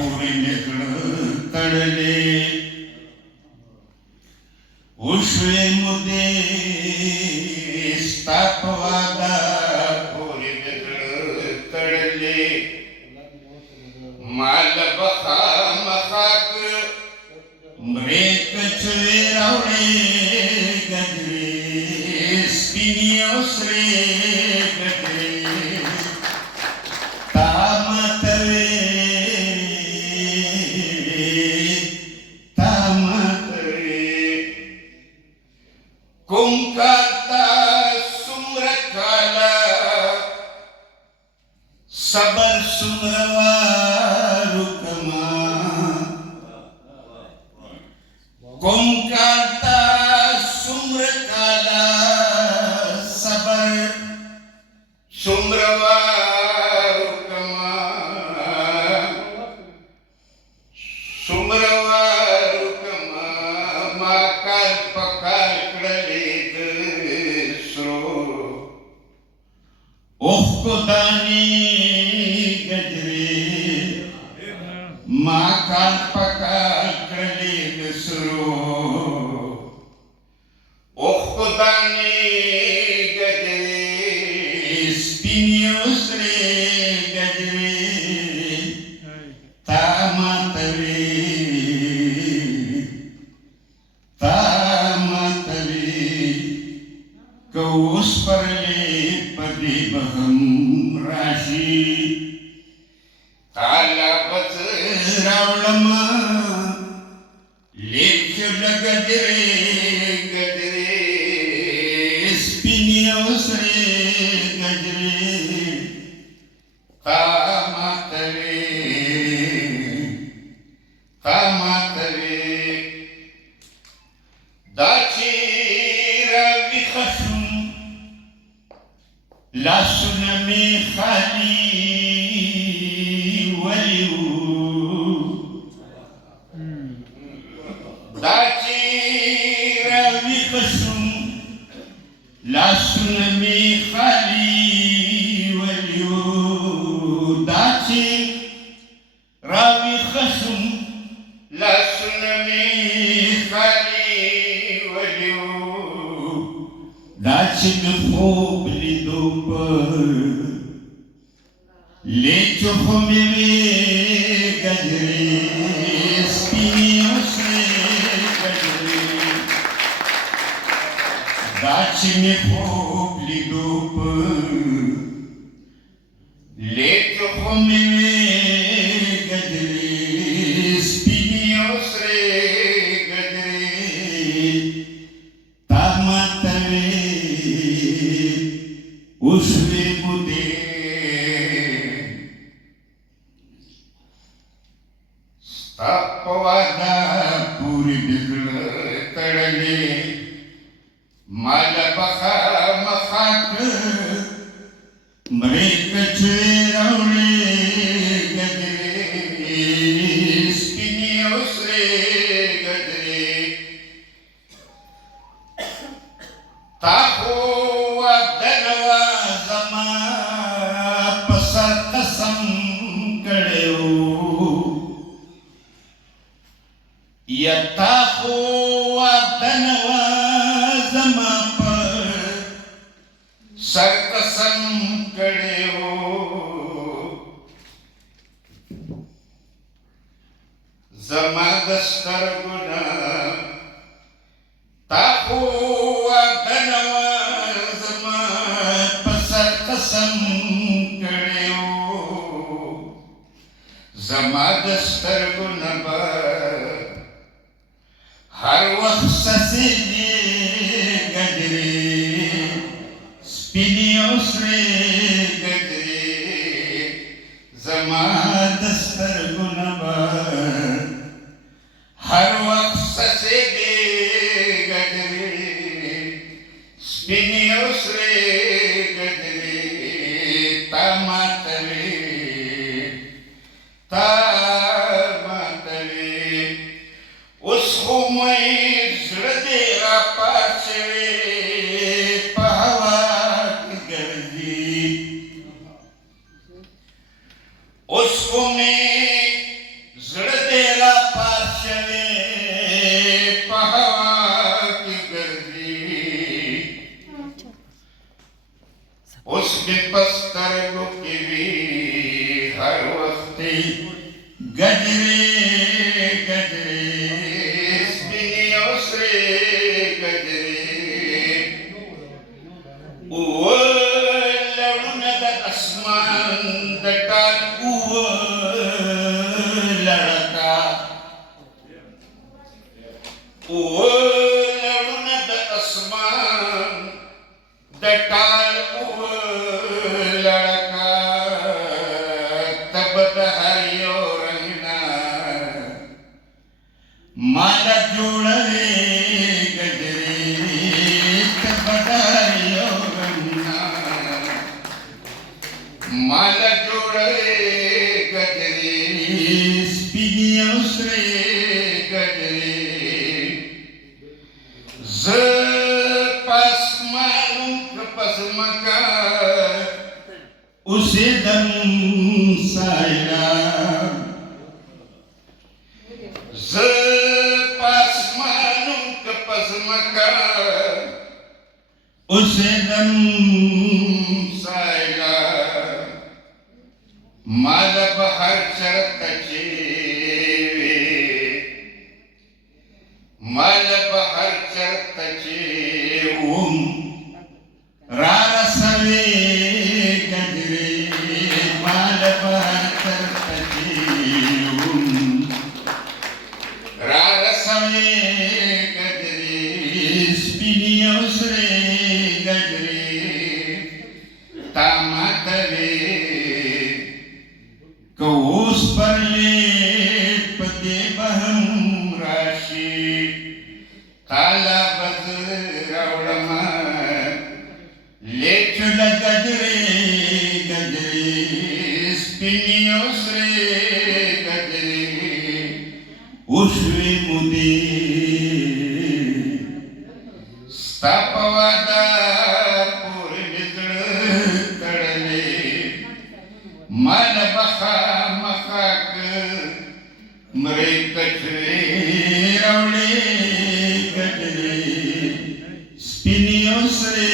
पूरी निकल तड़ले उष्वे मुदे स्थापवादा पूरी निकल तड़ले माल बखा मखाक मरेक चवे रावड़े गजरे स्पिनियो श्रे गजरे कुंकाता सुम्रकाला सबर सुम्रवारुकमा कुंकाता सुम्रकाला सबर सुम्रवारुकमा सुम्रवारुकमा माकाल पकाल Okhkudani gajre makan pakal krali gesro Okhkudani gajre spinius re gajre tamatare kaus parle padi baham rashi tala bat ravlama lekshul gajre gajre spinios re gajre tamatare dachira vikhashum लाशुन में खाली वलियू दाची रवि कसुम लाशुन में खाली वलियू दाची रवि कसुम लाशुन में खाली वलियू दाची में खूब ले चुखो मेरे गजरे स्पिनियों से गजरे दाची में खोपली डूब ले चुखो मेरे गजरे स्पिनियों से गजरे तामतवे उष्वे मुदे स्थापवादा पूरी निकल तड़ले माल बखा मखाक मरेक चवे रावड़े गजरे स्पिनियो श्रे गजरे ताको दनवा जमा पसर कसम कड़ेओ यताको दनवा जमा पर सर कसम कड़ेओ जमा दस्तर गुना ताको दनवा कसम कड़ेओ जमादस्तर गुनबर हर वक्त ससे गजरे स्पिनियों से गजरे जमादस्तर गुनबर हर वक्त ससे गजरे स्पिनियों से उसको मैं जड़े पाछे पहाड़ गर्दी उसको मैं गजरे गजरे स्पिनी ओसरे गजरे लढून आसमान दटात लढता लढून आसमान दटाल लड़का तब हरियो रंगना माला जोड़े गजरे तब हरियो रंगना माला जोड़े गजरे स्पिनियो श्रे गजरे उसे दम सायला उसे दम सायला माझा बहार चरताचे माझा बहार चरताचे ओम रारसवे गजरे माल बहार चरताचे ओम रारसवे गजरे स्पिनी ओसरे गजरे तामातले कौस पर पदे बहम राशि काला बजरावड़मा लेचुल गजरे गजरे स्पिनी ओसरे गजरे उष्वे मुदे स्थापवादा मन बखा मखाक मरे कचरे रवड़े गजरे स्पिनी ओसरे